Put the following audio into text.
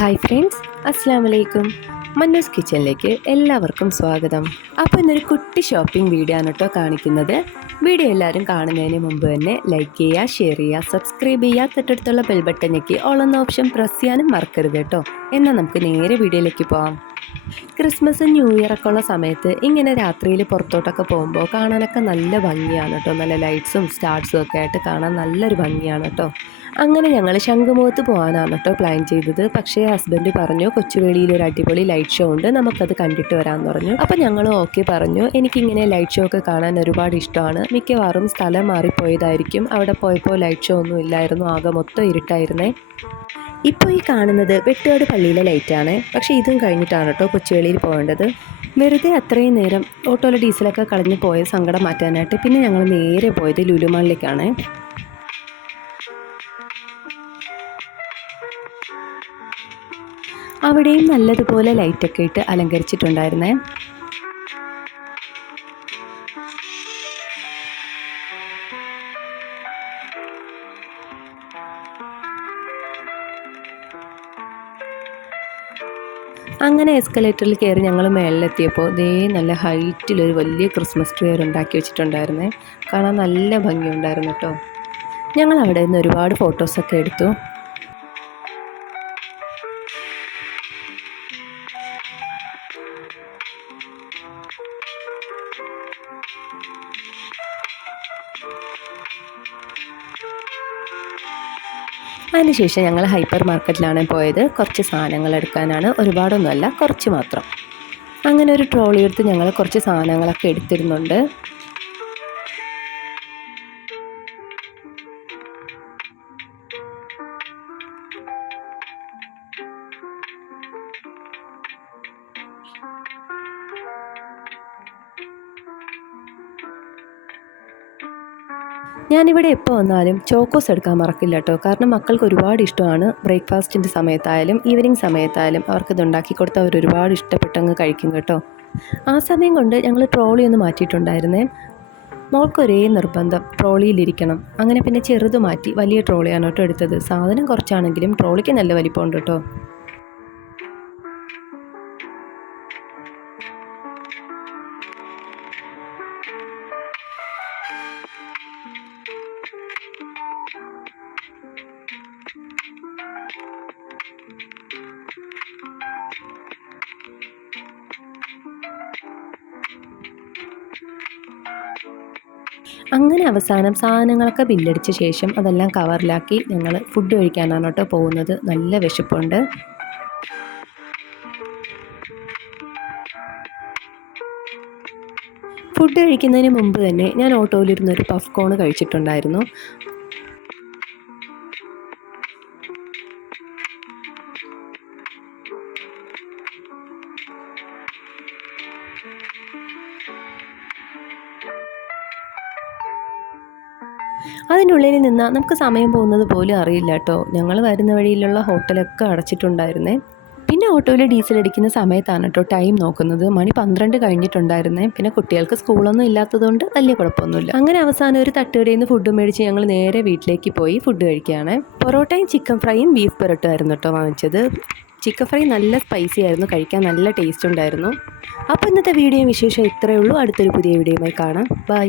Hi friends അസ്സാം വലൈക്കും മന്നൂസ് കിച്ചണിലേക്ക് എല്ലാവർക്കും സ്വാഗതം. അപ്പോൾ ഇന്നൊരു കുട്ടി ഷോപ്പിംഗ് വീഡിയോ ആണ് കേട്ടോ കാണിക്കുന്നത്. വീഡിയോ എല്ലാവരും കാണുന്നതിന് മുമ്പ് തന്നെ ലൈക്ക് ചെയ്യുക ഷെയർ ചെയ്യുക സബ്സ്ക്രൈബ് ചെയ്യുക തൊട്ടടുത്തുള്ള ബെൽ ബട്ടൺ ഞെക്കി ഓളെന്ന ഓപ്ഷൻ പ്രസ് ചെയ്യാനും മറക്കരുത് കേട്ടോ എന്നാൽ നമുക്ക് നേരെ വീഡിയോയിലേക്ക് പോകാം ക്രിസ്മസ് ന്യൂ ഇയർ ഒക്കെ ഉള്ള സമയത്ത് ഇങ്ങനെ രാത്രിയിൽ പുറത്തോട്ടൊക്കെ പോകുമ്പോൾ കാണാനൊക്കെ നല്ല ഭംഗിയാണ് കേട്ടോ നല്ല ലൈറ്റ്സും സ്റ്റാർസും ഒക്കെ ആയിട്ട് കാണാൻ നല്ലൊരു ഭംഗിയാണ് കേട്ടോ അങ്ങനെ ഞങ്ങൾ ശംഖുമുഖത്ത് പോകാനാണ് കേട്ടോ പ്ലാൻ ചെയ്തത്. പക്ഷേ ഹസ്ബൻഡ് പറഞ്ഞു കൊച്ചുവേളിയിൽ ഒരു അടിപൊളി ലൈറ്റ് ഷോ ഉണ്ട്. നമുക്കത് കണ്ടിട്ട് വരാമെന്ന് പറഞ്ഞു. അപ്പം ഞങ്ങൾ ഓക്കെ പറഞ്ഞു. എനിക്കിങ്ങനെ ലൈറ്റ് ഷോ ഒക്കെ കാണാൻ ഒരുപാട് ഇഷ്ടമാണ്. മിക്കവാറും സ്ഥലം മാറിപ്പോയതായിരിക്കും. അവിടെ പോയപ്പോൾ ലൈറ്റ് ഷോ ഒന്നും ഇല്ലായിരുന്നു. ആകെ മൊത്തം ഇരുട്ടായിരുന്നേ. ഇപ്പോൾ ഈ കാണുന്നത് വെട്ടുകാട് പള്ളിയിലെ ലൈറ്റാണ് പക്ഷേ ഇതും കഴിഞ്ഞിട്ടാണ് കേട്ടോ കൊച്ചുവേളിയിൽ പോകേണ്ടത്. വെറുതെ അത്രയും നേരം ഓട്ടോയിലെ ഡീസലൊക്കെ കളഞ്ഞു പോയ സങ്കടം മാറ്റാനായിട്ട് പിന്നെ ഞങ്ങൾ നേരെ പോയത് ലുലുമാളിലേക്കാണ്. അവിടെയും നല്ലതുപോലെ ലൈറ്റൊക്കെ ഇട്ട് അലങ്കരിച്ചിട്ടുണ്ടായിരുന്നേ. അങ്ങനെ എസ്കലേറ്ററിൽ കയറി ഞങ്ങൾ മേളിലെത്തിയപ്പോൾ ദേ നല്ല ഹൈറ്റിലൊരു വലിയ ക്രിസ്മസ് ട്രീ അവർ ഉണ്ടാക്കി വെച്ചിട്ടുണ്ടായിരുന്നേ. കാണാൻ നല്ല ഭംഗിയുണ്ടായിരുന്നു കേട്ടോ. ഞങ്ങൾ അവിടെ നിന്ന് ഒരുപാട് ഫോട്ടോസൊക്കെ എടുത്തു. അതിനുശേഷം ഞങ്ങൾ ഹൈപ്പർ മാർക്കറ്റിലാണ് പോയത്. കുറച്ച് സാധനങ്ങൾ എടുക്കാനാണ്. ഒരുപാടൊന്നുമല്ല കുറച്ച് മാത്രം. അങ്ങനെ ഒരു ട്രോളി എടുത്ത് ഞങ്ങൾ കുറച്ച് സാധനങ്ങളൊക്കെ എടുത്തിരുന്നുണ്ട്. ഞാനിവിടെ എപ്പോൾ വന്നാലും ചോക്കോസ് എടുക്കാൻ മറക്കില്ല കേട്ടോ കാരണം മക്കൾക്ക് ഒരുപാട് ഇഷ്ടമാണ് ബ്രേക്ക്ഫാസ്റ്റിന്റെ സമയത്തായാലും ഈവനിങ് സമയത്തായാലും അവർക്കിത് ഉണ്ടാക്കി കൊടുത്ത് അവർ ഒരുപാട് ഇഷ്ടപ്പെട്ടങ്ങ് കഴിക്കും കേട്ടോ. ആ സമയം കൊണ്ട് ഞങ്ങൾ ട്രോളി ഒന്ന് മാറ്റിയിട്ടുണ്ടായിരുന്നേ. മോൾക്ക് ഒരേ നിർബന്ധം ട്രോളിയിലിരിക്കണം. അങ്ങനെ പിന്നെ ചെറുത് മാറ്റി വലിയ ട്രോളിയാണ് കേട്ടോ എടുത്തത്. സാധനം കുറച്ചാണെങ്കിലും ട്രോളിക്ക് നല്ല വലിപ്പമുണ്ട് കേട്ടോ അങ്ങനെ അവസാനം സാധനങ്ങളൊക്കെ ബില്ലടിച്ച ശേഷം അതെല്ലാം കവറിലാക്കി ഞങ്ങൾ ഫുഡ് കഴിക്കാനാണ് കേട്ടോ പോകുന്നത്. നല്ല വിശപ്പുണ്ട്. ഫുഡ് കഴിക്കുന്നതിന് മുമ്പ് തന്നെ ഞാൻ ഓട്ടോയിലിരുന്നൊരു പഫ് കോൺ കഴിച്ചിട്ടുണ്ടായിരുന്നു. അതിനുള്ളിൽ നിന്ന് നമുക്ക് സമയം പോകുന്നത് പോലും അറിയില്ല കേട്ടോ. ഞങ്ങൾ വരുന്ന വഴിയിലുള്ള ഹോട്ടലൊക്കെ അടച്ചിട്ടുണ്ടായിരുന്നേ. പിന്നെ ഓട്ടോയിൽ ഡീസൽ അടിക്കുന്ന സമയത്താണ് കേട്ടോ ടൈം നോക്കുന്നത്. മണി പന്ത്രണ്ട് കഴിഞ്ഞിട്ടുണ്ടായിരുന്നേ. പിന്നെ കുട്ടികൾക്ക് സ്കൂളൊന്നും ഇല്ലാത്തതുകൊണ്ട് വലിയ കുഴപ്പമൊന്നുമില്ല. അങ്ങനെ അവസാനം ഒരു തട്ടുകടയിൽ നിന്ന് ഫുഡ് മേടിച്ച് ഞങ്ങൾ നേരെ വീട്ടിലേക്ക് പോയി ഫുഡ് കഴിക്കുകയാണ്. പൊറോട്ടയും ചിക്കൻ ഫ്രൈയും ബീഫ് പൊറോട്ടും ആയിരുന്നു കേട്ടോ വാങ്ങിച്ചത്. ചിക്കൻ ഫ്രൈ നല്ല സ്പൈസി ആയിരുന്നു. കഴിക്കാൻ നല്ല ടേസ്റ്റ് ഉണ്ടായിരുന്നു. അപ്പോൾ ഇന്നത്തെ വീഡിയോ വിശേഷം ഇത്രയേ ഉള്ളൂ. അടുത്തൊരു പുതിയ വീഡിയോയുമായി കാണാം. ബൈ